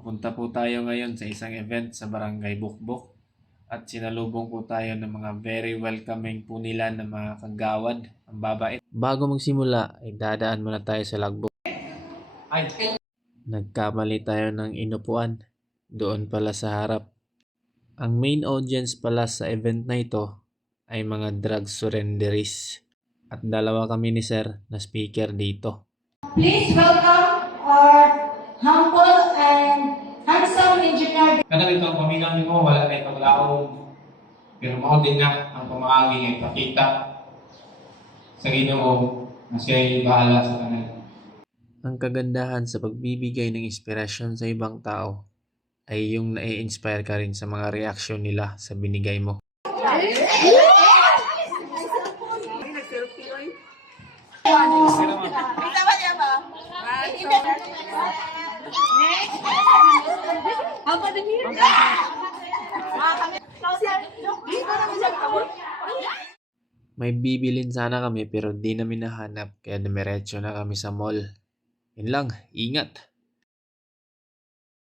Papunta po tayo ngayon sa isang event sa Barangay Bukbok at sinalubong po tayo ng mga very welcoming po nila ng mga kagawad, ang babait. Bago magsimula ay dadaan muna tayo sa logbook. Nagkamali tayo ng inupuan, doon pala sa harap. Ang main audience pala sa event na ito ay mga drug surrenderies at dalawa kami ni Sir na speaker dito. Please welcome our humble and handsome engineer. Kada itong pamilang mo, wala na itong laog. Pero mao din na ang pamaagi ay pakita sa Ginoo na siya ay bahala sa kanila. Ang kagandahan sa pagbibigay ng inspirasyon sa ibang tao ay yung nai-inspire ka rin sa mga reaksyon nila sa binigay mo. May bibilin sana kami pero di namin nahanap kaya dumiretso na kami sa mall. Yun lang, ingat!